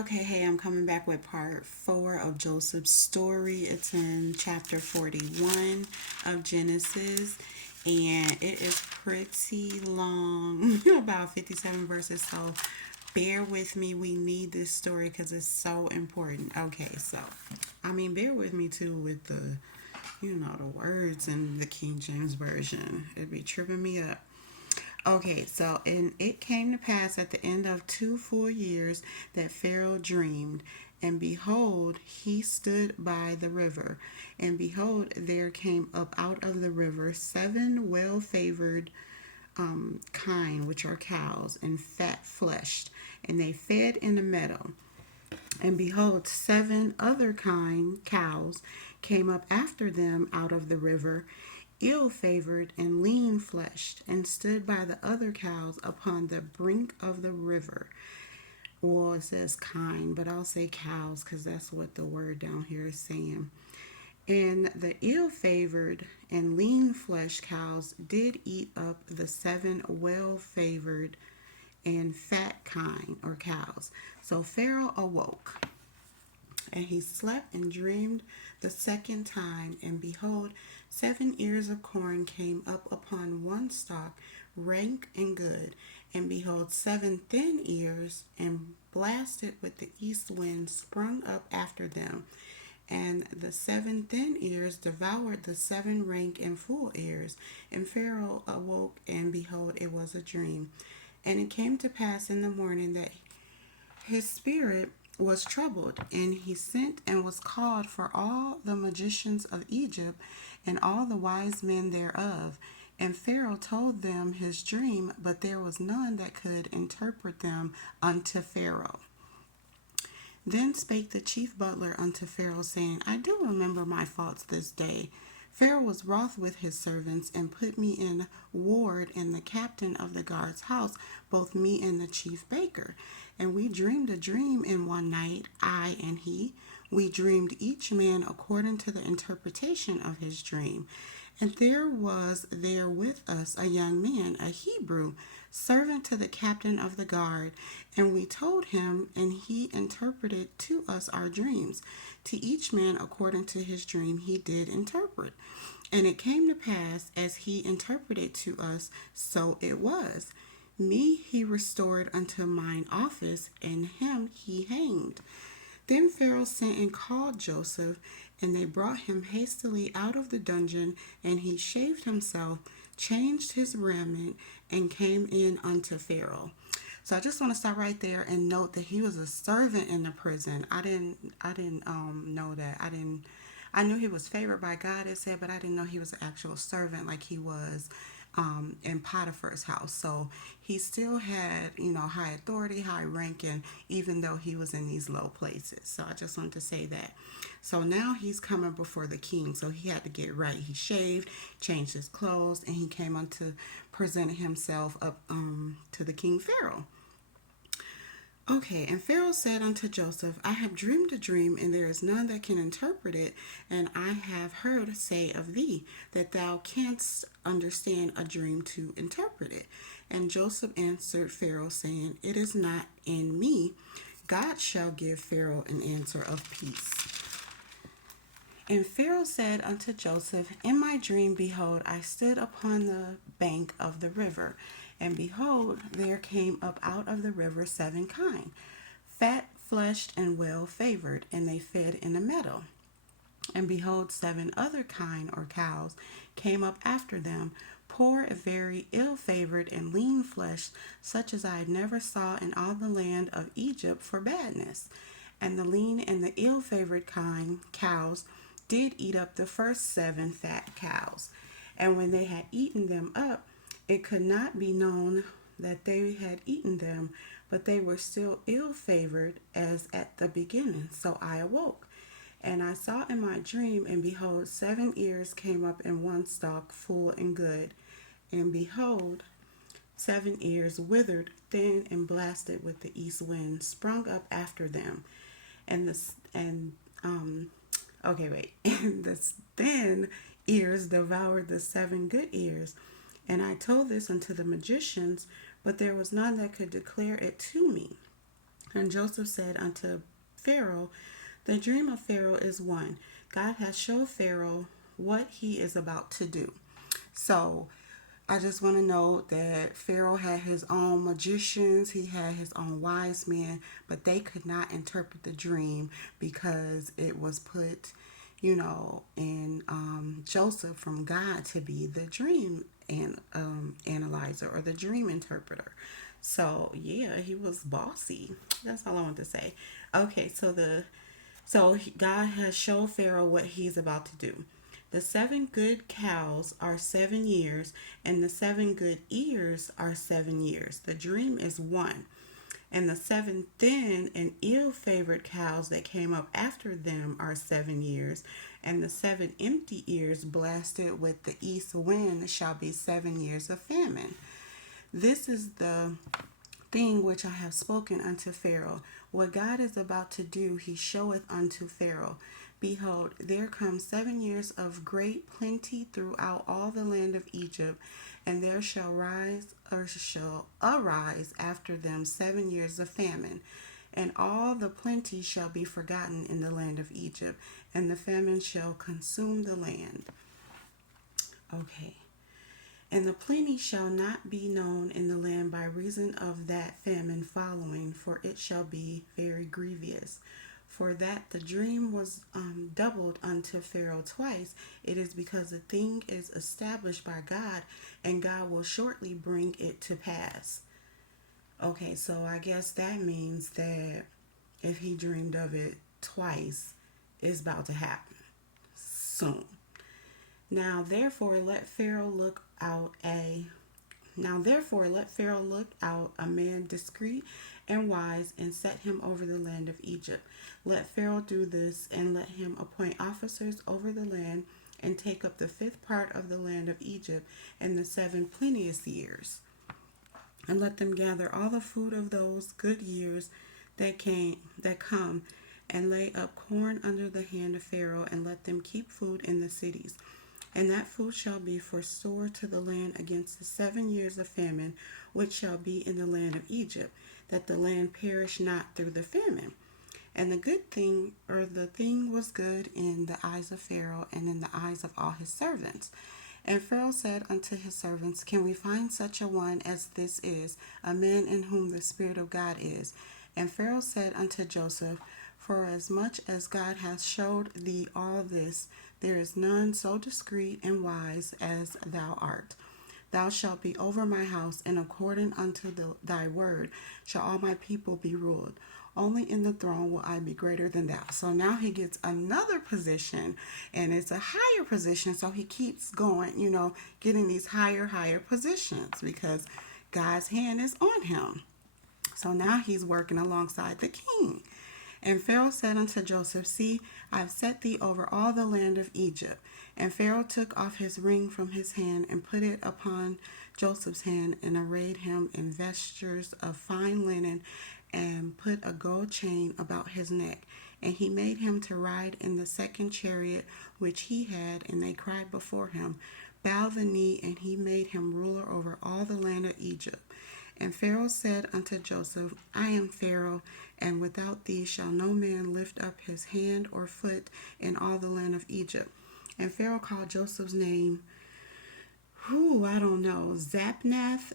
Okay, hey, I'm coming back with part 4 of Joseph's story. It's in chapter 41 of Genesis, and it is pretty long, about 57 verses. So bear with me. We need this story because it's so important. Okay, so bear with me too with the words in the King James Version. It'd be tripping me up. Okay, so and it came to pass at the end of 2 full years that Pharaoh dreamed, and behold, he stood by the river, and behold, there came up out of the river 7 well favored kine, which are cows, and fat fleshed, and they fed in a meadow. And behold, 7 other kine cows came up after them out of the river, ill favored and lean fleshed, and stood by the other cows upon the brink of the river. Well, it says kine, but I'll say cows because that's what the word down here is saying. And the ill favored and lean fleshed cows did eat up the 7 well favored and fat kine or cows. So Pharaoh awoke, and he slept and dreamed the second time, and behold, 7 ears of corn came up upon one stalk, rank and good. And behold, 7 thin ears, and blasted with the east wind, sprung up after them. And the 7 thin ears devoured the 7 rank and full ears. And Pharaoh awoke, and behold, it was a dream. And it came to pass in the morning that his spirit was troubled, and he sent and was called for all the magicians of Egypt and all the wise men thereof. And Pharaoh told them his dream, but there was none that could interpret them unto Pharaoh. Then spake the chief butler unto Pharaoh, saying, I do remember my faults this day. Pharaoh was wroth with his servants, and put me in ward in the captain of the guard's house, both me and the chief baker. And we dreamed a dream in one night, I and he. We dreamed each man according to the interpretation of his dream. And there was there with us a young man, a Hebrew, servant to the captain of the guard. And we told him, and he interpreted to us our dreams. To each man according to his dream he did interpret. And it came to pass, as he interpreted to us, so it was. Me he restored unto mine office, and him he hanged. Then Pharaoh sent and called Joseph, and they brought him hastily out of the dungeon, and he shaved himself, changed his raiment, and came in unto Pharaoh. So I just want to stop right there and note that he was a servant in the prison. I didn't know that. I knew he was favored by God, it said, but I didn't know he was an actual servant like he was in Potiphar's house. So he still had, high authority, high ranking, even though he was in these low places. So I just wanted to say that. So now he's coming before the king. So he had to get right. He shaved, changed his clothes, and he came on to present himself up to the king Pharaoh. Okay, and Pharaoh said unto Joseph, I have dreamed a dream, and there is none that can interpret it. And I have heard say of thee that thou canst understand a dream to interpret it. And Joseph answered Pharaoh, saying, It is not in me. God shall give Pharaoh an answer of peace. And Pharaoh said unto Joseph, In my dream, behold, I stood upon the bank of the river, and behold, there came up out of the river 7 kine, fat fleshed and well favored, and they fed in a meadow. And behold, 7 other kine or cows came up after them, poor, very ill favored, and lean fleshed, such as I never saw in all the land of Egypt for badness. And the lean and the ill favored kine cows did eat up the first 7 fat cows. And when they had eaten them up, it could not be known that they had eaten them, but they were still ill favored as at the beginning. So I awoke. And I saw in my dream, and behold, 7 ears came up in one stalk, full and good. And behold, 7 ears withered, thin and blasted with the east wind, sprung up after them. And this and okay, wait. And the thin ears devoured the 7 good ears. And I told this unto the magicians, but there was none that could declare it to me. And Joseph said unto Pharaoh, the dream of Pharaoh is one. God has showed Pharaoh what he is about to do. So I just want to note that Pharaoh had his own magicians, he had his own wise men, but they could not interpret the dream because it was put, in Joseph from God to be the dream analyzer or the dream interpreter. So yeah, he was bossy. That's all I want to say. Okay, God has shown Pharaoh what he's about to do. The 7 good cows are 7 years, and the 7 good ears are 7 years. The dream is one. And the 7 thin and ill-favored cows that came up after them are 7 years, and the 7 empty ears blasted with the east wind shall be 7 years of famine. This is the thing which I have spoken unto Pharaoh. What God is about to do, he showeth unto Pharaoh. Behold, there come 7 years of great plenty throughout all the land of Egypt, and there shall arise after them 7 years of famine. And all the plenty shall be forgotten in the land of Egypt, and the famine shall consume the land. Okay. And the plenty shall not be known in the land by reason of that famine following, for it shall be very grievous. For that the dream was doubled unto Pharaoh twice, it is because the thing is established by God, and God will shortly bring it to pass. Okay, so I guess that means that if he dreamed of it twice, it's about to happen soon. Now therefore let Pharaoh look out a man discreet and wise, and set him over the land of Egypt. Let Pharaoh do this, and let him appoint officers over the land, and take up the 5th part of the land of Egypt, and the 7 plenteous years. And let them gather all the food of those good years that come, and lay up corn under the hand of Pharaoh, and let them keep food in the cities. And that food shall be for store to the land against the 7 years of famine, which shall be in the land of Egypt, that the land perish not through the famine. And the thing was good in the eyes of Pharaoh, and in the eyes of all his servants. And Pharaoh said unto his servants, Can we find such a one as this is, a man in whom the Spirit of God is? And Pharaoh said unto Joseph, For as much as God hath showed thee all this, there is none so discreet and wise as thou art. Thou shalt be over my house, and according unto thy word shall all my people be ruled. Only in the throne will I be greater than thou. So now he gets another position, and it's a higher position. So he keeps going, getting these higher positions because God's hand is on him. So now he's working alongside the king. And Pharaoh said unto Joseph, See, I have set thee over all the land of Egypt. And Pharaoh took off his ring from his hand, and put it upon Joseph's hand, and arrayed him in vestures of fine linen, and put a gold chain about his neck. And he made him to ride in the 2nd chariot which he had, and they cried before him, Bow the knee, and he made him ruler over all the land of Egypt. And Pharaoh said unto Joseph, I am Pharaoh, and without thee shall no man lift up his hand or foot in all the land of Egypt. And Pharaoh called Joseph's name, Zapnath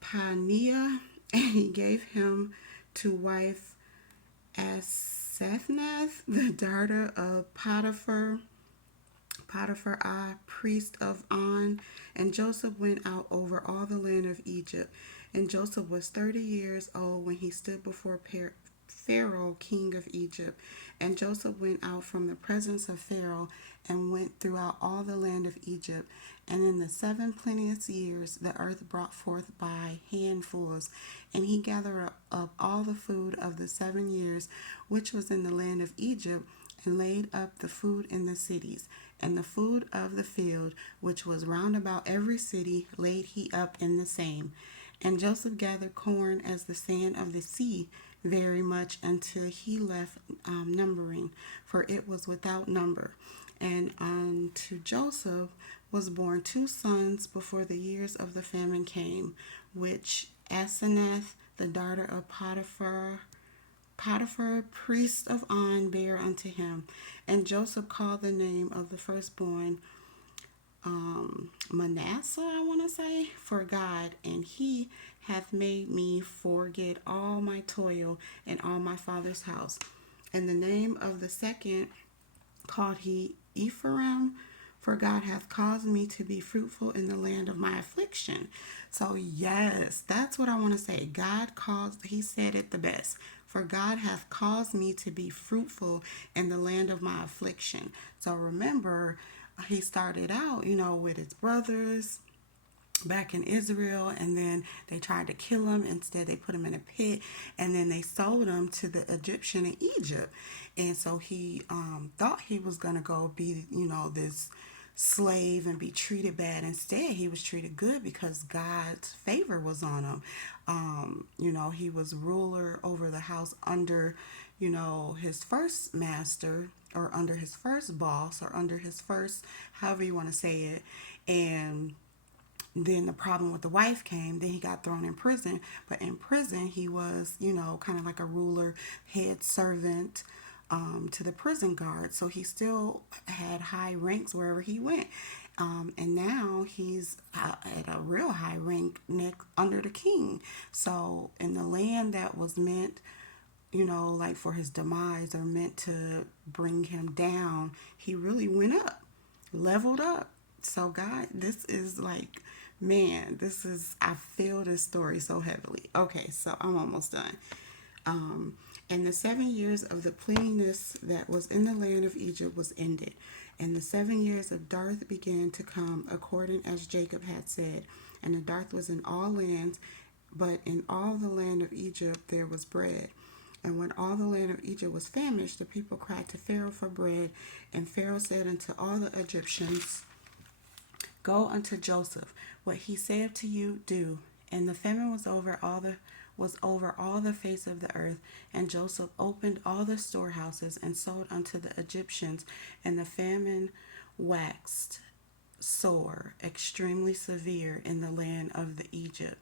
Paneah, and he gave him to wife Asenath, the daughter of Potiphar, priest of On. And Joseph went out over all the land of Egypt. And Joseph was 30 years old when he stood before Pharaoh, king of Egypt. And Joseph went out from the presence of Pharaoh, and went throughout all the land of Egypt. And in the 7 plenteous years the earth brought forth by handfuls. And he gathered up all the food of the 7 years which was in the land of Egypt, and laid up the food in the cities. And the food of the field, which was round about every city, laid he up in the same. And Joseph gathered corn as the sand of the sea, very much, until he left numbering, for it was without number. And unto Joseph was born 2 sons before the years of the famine came, which Asenath, the daughter of Potiphar, Potiphar, priest of On, bare unto him. And Joseph called the name of the firstborn Manasseh, I want to say, for God, and he hath made me forget all my toil and all my father's house. And the name of the second called he Ephraim, for God hath caused me to be fruitful in the land of my affliction. So, yes, that's what I want to say. God caused, he said it the best. For God hath caused me to be fruitful in the land of my affliction. So, remember, he started out, with his brothers back in Israel, and then they tried to kill him. Instead, they put him in a pit, and then they sold him to the Egyptian in Egypt. And so he thought he was going to go be, this slave and be treated bad. Instead, he was treated good because God's favor was on him. He was ruler over the house under, his first master, or under his first boss, or under his first, however you want to say it. And then the problem with the wife came. Then he got thrown in prison. But in prison, he was, kind of like a ruler, head servant to the prison guard. So he still had high ranks wherever he went. And now he's at a real high rank under the king. So in the land that was meant, like for his demise or meant to bring him down, he really went up, leveled up. So God, this is like, man, I feel this story so heavily. Okay, so I'm almost done. And the 7 years of the plainness that was in the land of Egypt was ended. And the 7 years of dearth began to come, according as Jacob had said. And the dearth was in all lands, but in all the land of Egypt there was bread. And when all the land of Egypt was famished, the people cried to Pharaoh for bread. And Pharaoh said unto all the Egyptians, Go unto Joseph, what he saith to you, do. And the famine was over all the face of the earth. And Joseph opened all the storehouses and sold unto the Egyptians. And the famine waxed sore, extremely severe in the land of the Egypt.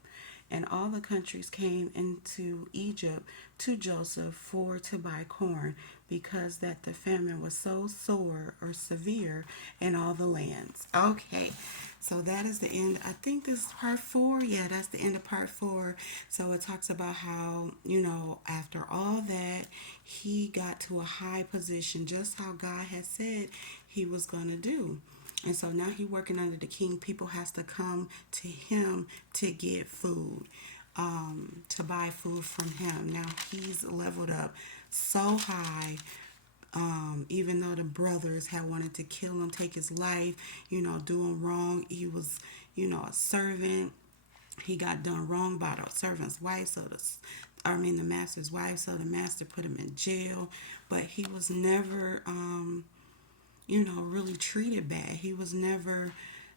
And all the countries came into Egypt to Joseph for to buy corn, because that the famine was so sore or severe in all the lands. Okay, so that is the end. I think this is part 4. Yeah, that's the end of part 4. So it talks about how, after all that, he got to a high position, just how God had said he was going to do. And so now he's working under the king. People has to come to him to get food, to buy food from him. Now he's leveled up so high, even though the brothers had wanted to kill him, take his life, do him wrong. He was, a servant. He got done wrong by the servant's wife, the master's wife, so the master put him in jail. But he was never really treated bad. He was never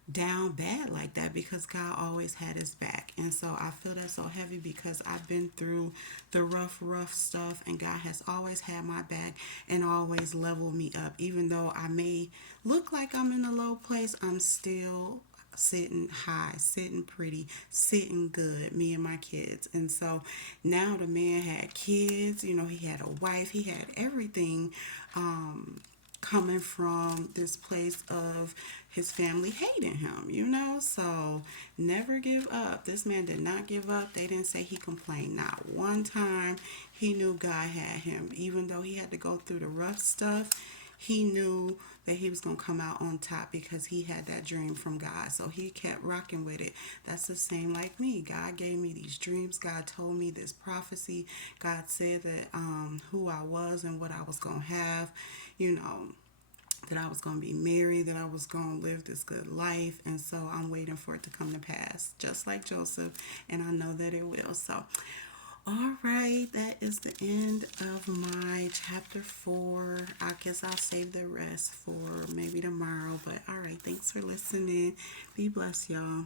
down bad like that because God always had his back. And so I feel that so heavy because I've been through the rough stuff, and God has always had my back and always leveled me up. Even though I may look like I'm in a low place, I'm still sitting high, sitting pretty, sitting good, me and my kids. And so now the man had kids, he had a wife, he had everything, coming from this place of his family hating him, so never give up. This man did not give up. They didn't say he complained not one time. He knew God had him. Even though he had to go through the rough stuff, he knew that he was going to come out on top because he had that dream from God. So he kept rocking with it. That's the same like me. God gave me these dreams. God told me this prophecy. God said that who I was and what I was going to have, that I was going to be married, that I was going to live this good life. And so I'm waiting for it to come to pass, just like Joseph. And I know that it will. So, all right, that is the end of my chapter 4. I guess I'll save the rest for maybe tomorrow. But all right, thanks for listening. Be blessed, y'all.